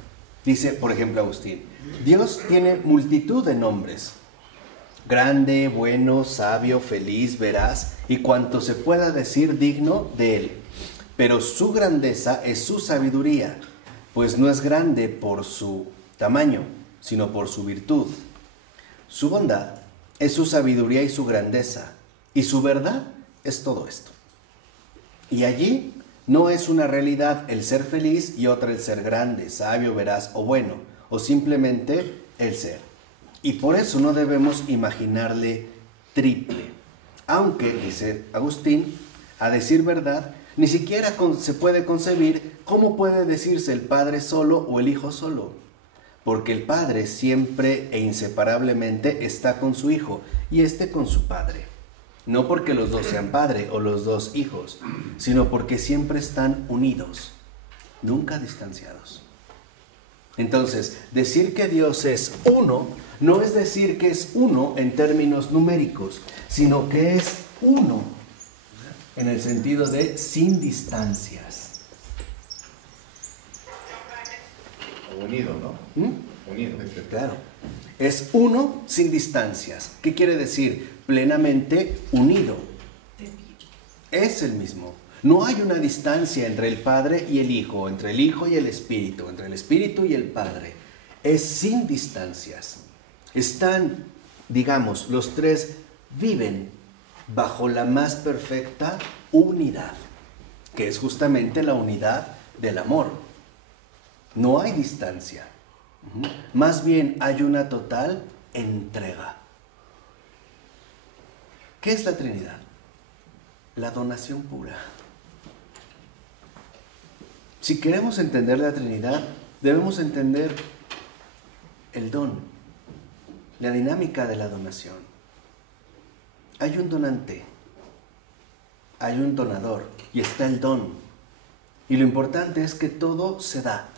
Dice, por ejemplo, Agustín, Dios tiene multitud de nombres. Grande, bueno, sabio, feliz, veraz, y cuanto se pueda decir digno de Él. Pero su grandeza es su sabiduría, pues no es grande por su tamaño, sino por su virtud. Su bondad es su sabiduría y su grandeza, y su verdad es todo esto. Y allí no es una realidad el ser feliz y otra el ser grande, sabio, veraz o bueno, o simplemente el ser. Y por eso no debemos imaginarle triple. Aunque, dice Agustín, a decir verdad, ni siquiera se puede concebir cómo puede decirse el Padre solo o el Hijo solo. Porque el Padre siempre e inseparablemente está con su Hijo y éste con su Padre. No porque los dos sean Padre o los dos hijos, sino porque siempre están unidos, nunca distanciados. Entonces, decir que Dios es uno, no es decir que es uno en términos numéricos, sino que es uno en el sentido de sin distancias. Unido, ¿no? Unido. Claro. Es uno sin distancias. ¿Qué quiere decir? Plenamente unido. Es el mismo. No hay una distancia entre el Padre y el Hijo, entre el Hijo y el Espíritu, entre el Espíritu y el Padre. Es sin distancias. Están, digamos, los tres viven bajo la más perfecta unidad, que es justamente la unidad del amor. No hay distancia. Más bien hay una total entrega. ¿Qué es la Trinidad? La donación pura. Si queremos entender la Trinidad, debemos entender el don, la dinámica de la donación. Hay un donante, hay un donador y está el don. Y lo importante es que todo se da,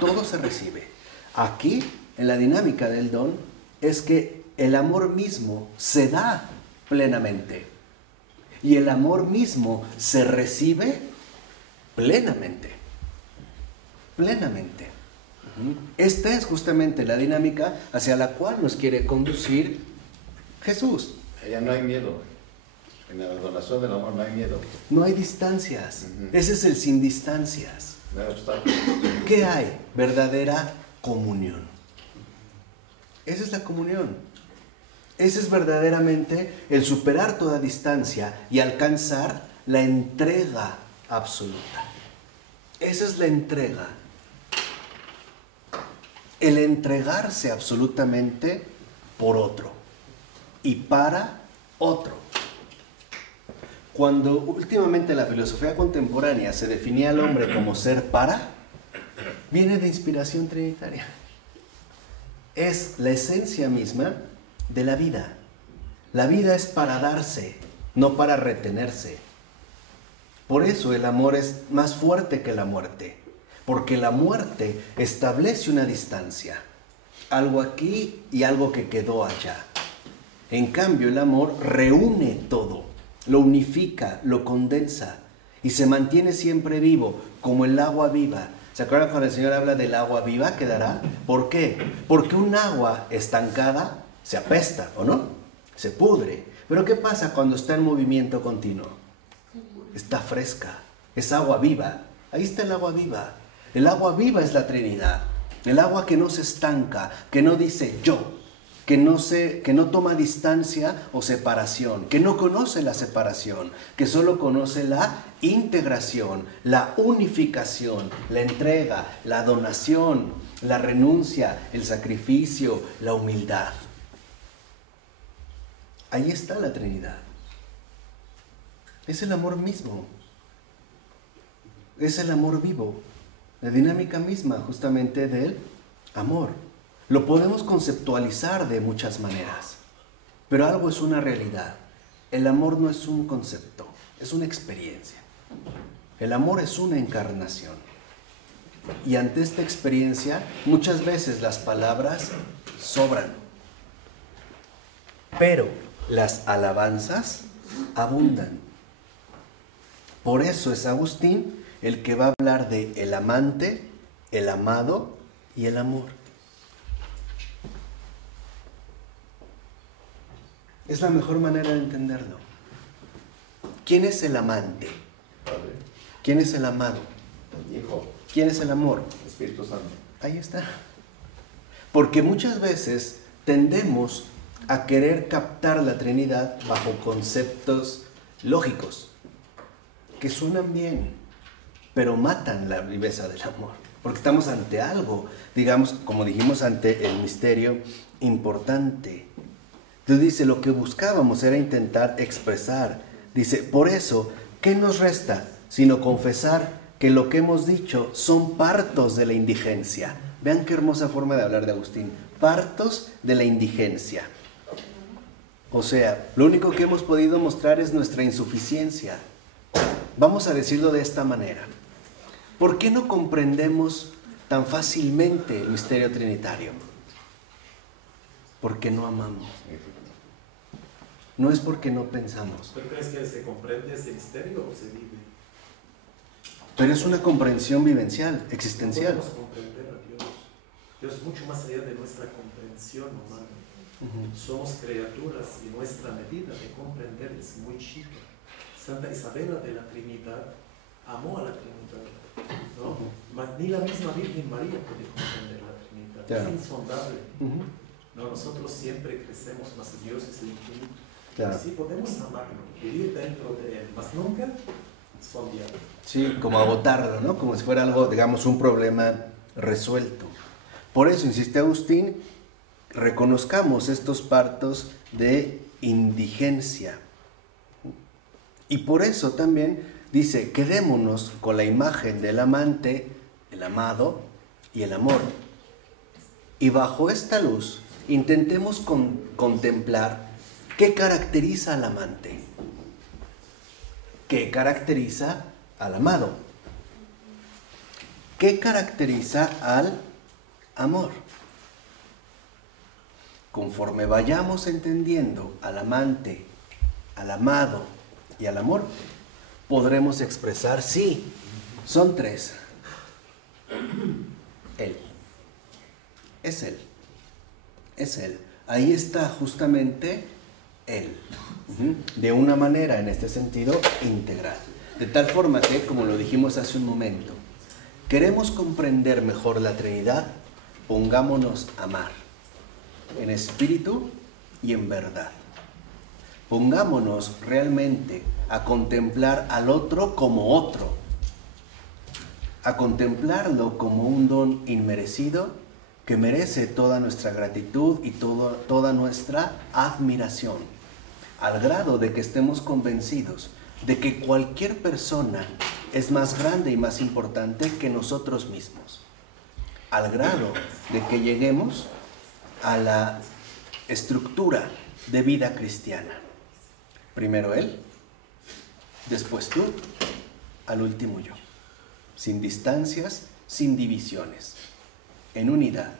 todo se recibe. Aquí, en la dinámica del don, es que el amor mismo se da plenamente. Y el amor mismo se recibe plenamente. Plenamente. Esta es justamente la dinámica hacia la cual nos quiere conducir Jesús. Allá no hay miedo. En la donación del amor no hay miedo. No hay distancias. Ese es el sin distancias. No hay obstáculos. ¿Qué hay? Verdadera comunión. Esa es la comunión. Ese es verdaderamente el superar toda distancia y alcanzar la entrega absoluta. Esa es la entrega. El entregarse absolutamente por otro. y para otro. Cuando últimamente la filosofía contemporánea se definía al hombre como ser para, viene de inspiración trinitaria. Es la esencia misma de la vida. La vida es para darse, no para retenerse. Por eso el amor es más fuerte que la muerte, porque la muerte establece una distancia, algo aquí y algo que quedó allá. En cambio, el amor reúne todo, lo unifica, lo condensa y se mantiene siempre vivo, como el agua viva. ¿Se acuerdan cuando el Señor habla del agua viva que dará? ¿Por qué? Porque un agua estancada se apesta, ¿o no? Se pudre. Pero ¿qué pasa cuando está en movimiento continuo? Está fresca, es agua viva. Ahí está el agua viva. El agua viva es la Trinidad. El agua que no se estanca, que no dice yo, que no toma distancia o separación, que no conoce la separación, que solo conoce la integración, la unificación, la entrega, la donación, la renuncia, el sacrificio, la humildad. Ahí está la Trinidad. Es el amor mismo. Es el amor vivo. La dinámica misma justamente del amor. Lo podemos conceptualizar de muchas maneras, pero algo es una realidad. El amor no es un concepto, es una experiencia. El amor es una encarnación. Y ante esta experiencia, muchas veces las palabras sobran, pero las alabanzas abundan. Por eso es Agustín el que va a hablar de el amante, el amado y el amor. Es la mejor manera de entenderlo. ¿Quién es el amante? Padre, ¿Quién es el amado? Hijo, ¿Quién es el amor? Espíritu Santo. Ahí está. Porque muchas veces tendemos a querer captar la Trinidad bajo conceptos lógicos, que suenan bien, pero matan la viveza del amor. Porque estamos ante algo, digamos, como dijimos, ante el misterio importante. Entonces dice, lo que buscábamos era intentar expresar. Dice, por eso, ¿qué nos resta sino confesar que lo que hemos dicho son partos de la indigencia? Vean qué hermosa forma de hablar de Agustín. Partos de la indigencia. O sea, lo único que hemos podido mostrar es nuestra insuficiencia. Vamos a decirlo de esta manera. ¿Por qué no comprendemos tan fácilmente el misterio trinitario? Porque no amamos. No es porque no pensamos. ¿Pero crees que se comprende ese misterio o se vive? Pero es una comprensión vivencial, existencial. No podemos comprender a Dios. Dios es mucho más allá de nuestra comprensión humana. Somos criaturas y nuestra medida de comprender es muy chica. Santa Isabela de la Trinidad amó a la Trinidad, ¿no? Ni la misma Virgen María puede comprender la Trinidad. Claro. Es insondable. No, nosotros siempre crecemos más. Dios es el infinito. Claro. Sí podemos amarlo, vivir dentro de él, más nunca sondearlo. Sí, como agotarlo, ¿no? Como si fuera algo, digamos, un problema resuelto. Por eso, insiste Agustín, reconozcamos estos partos de indigencia. Y por eso también dice, quedémonos con la imagen del amante, el amado y el amor. Y bajo esta luz, intentemos contemplar qué caracteriza al amante, qué caracteriza al amado, qué caracteriza al amor. Conforme vayamos entendiendo al amante, al amado y al amor, podremos expresar, sí, son tres. Él. Es Él. Es Él. Ahí está justamente Él. De una manera, en este sentido, integral. De tal forma que, como lo dijimos hace un momento, queremos comprender mejor la Trinidad, pongámonos a amar. En espíritu y en verdad. Pongámonos realmente a contemplar al otro como otro, a contemplarlo como un don inmerecido que merece toda nuestra gratitud y toda nuestra admiración, al grado de que estemos convencidos de que cualquier persona es más grande y más importante que nosotros mismos, al grado de que lleguemos a la estructura de vida cristiana. Primero Él, después tú, al último yo, sin distancias, sin divisiones, en unidad,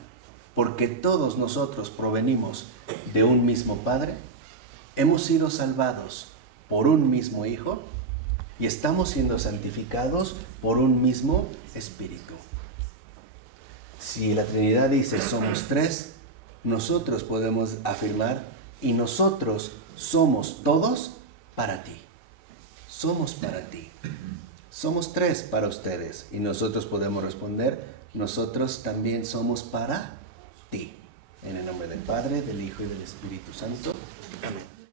porque todos nosotros provenimos de un mismo Padre, hemos sido salvados por un mismo Hijo y estamos siendo santificados por un mismo Espíritu. Si la Trinidad dice somos tres, nosotros podemos afirmar y nosotros somos todos para ti. Somos para ti. Somos tres para ustedes y nosotros podemos responder, nosotros también somos para ti. En el nombre del Padre, del Hijo y del Espíritu Santo. Amén.